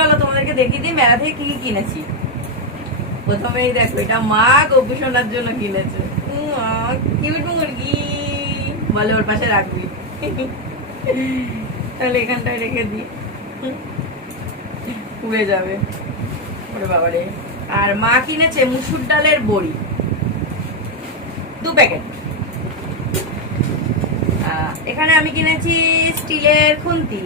চলো তোমাদেরকে দেখিয়ে দিই মেলা থেকে কি কি কিনেছি। প্রথমেই দেখো, এটা মা গপু সোনার জন্য কিনেছে। কিউট মুরগি, বলে ওর পাশে রাখবি। তাহলে এখানটায় রেখে দিই, উড়ে যাবে। ওরে বাবারে। আর মা কিনেছে মুসুর ডালের বড়ি 2 প্যাকেট। এখানে আমি কিনেছি স্টিলের খুন্তি।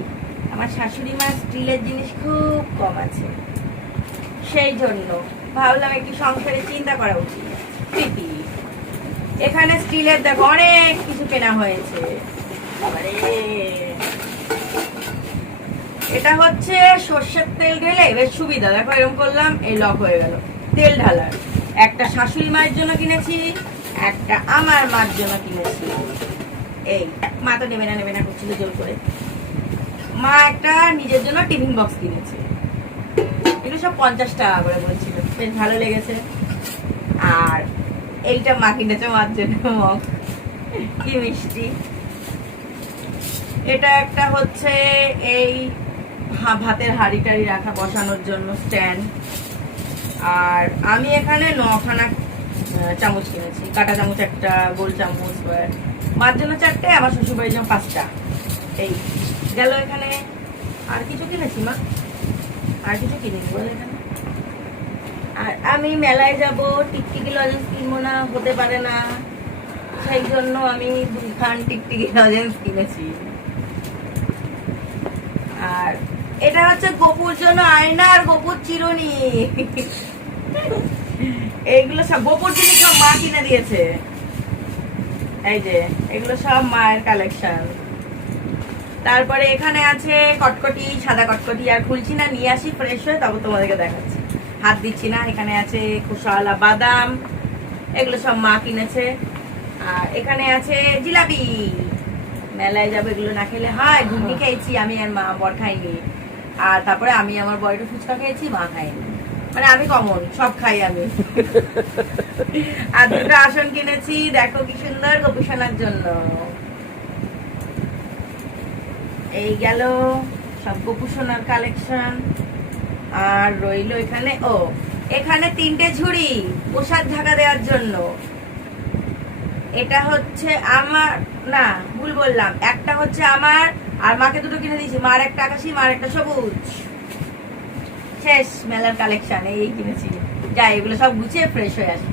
আমার শাশুড়ি মা স্টিলের জিনিস খুব কম আছে, সেই জন্য ভাবলাম একটু সংসারে চিন্তা করা উচিত। প্রীতি, এখানে স্টিলের দেখো অনেক কিছু কেনা হয়েছে। এটা হচ্ছে সর্ষের তেল ঢেলে বেশ সুবিধা, দেখো এরকম করলাম, এই লক হয়ে গেল। তেল ঢালার একটা শাশুড়ি মায়ের জন্য কিনেছি, একটা আমার মার জন্য কিনেছি। এই মা তো নেবে না করছিল জোর করে। মা একটা নিজের জন্য টিফিন বক্স কিনেছে, এগুলো সব 50 টাকা করে বলছিল, বেশ ভালো লেগেছে। আর এইটা মা কিনেছে মার জন্য মগ, কি মিষ্টি। এটা একটা হচ্ছে এই ভাতের হাঁড়ি টাড়ি রাখা বসানোর জন্য স্ট্যান্ড। আর আমি এখানে 9খানা চামচ কিনেছি, কাটা চামচ একটা, গোল চামচ, মার জন্য 4টে, আমার শ্বশুরবাড়ির জন্য 5টা। এই গেল। এখানে আর কিছু কিনেছি মা, আর কিছু কিনিনি বল এখানে। আর আমি মেলায় যাব, টিকটিকি লজেন্স কিনবো না, হতে পারে না, সেই জন্য আমি 2খান টিকটিকি লজেন্স কিনেছি। আর এটা হচ্ছে গপুর জন্য আয়না আর গপুর চিরুনি। এইগুলো সব গপুর জিনিস সব মা কিনে দিয়েছে। এই যে এগুলো সব মায়ের কালেকশন। তারপরে এখানে আছে কটকটি, সাদা কটকটি, আর খুলছি না, নিয়ে আসি ফ্রেশ হয়ে তবে তোমাদেরকে দেখাচ্ছি, হাত দিচ্ছি না। এখানে আছে খোসাওয়ালা বাদাম, এগুলো সব মা কিনেছে। আর এখানে আছে জিলাপি, মেলায় যাবো এগুলো না খেলে হয়। ঘুগনি খেয়েছি আমি আর মা, বর খাইনি। আর তারপরে আমি আমার বর একটু ফুচকা খেয়েছি, মা খাইনি, মানে আমি কমন সব খাই আমি। আর 2টা আসন কিনেছি, দেখো কি সুন্দর গবেষণার জন্য। এই গেল সব গোপুসোনার কালেকশন। আর রইলো এখানে, এখানে 3টে ঝুড়ি প্রসাদ ঢাকা দেওয়ার জন্য। এটা হচ্ছে আমার, না ভুল বললাম, একটা হচ্ছে আমার, আর মাকে 2টো কিনে দিয়েছি, মার একটা আকাশি, মার একটা সবুজ। শেষ মেলার কালেকশন এই কিনেছি। যাই এগুলো সব গুছিয়ে ফ্রেশ হয়ে আসি।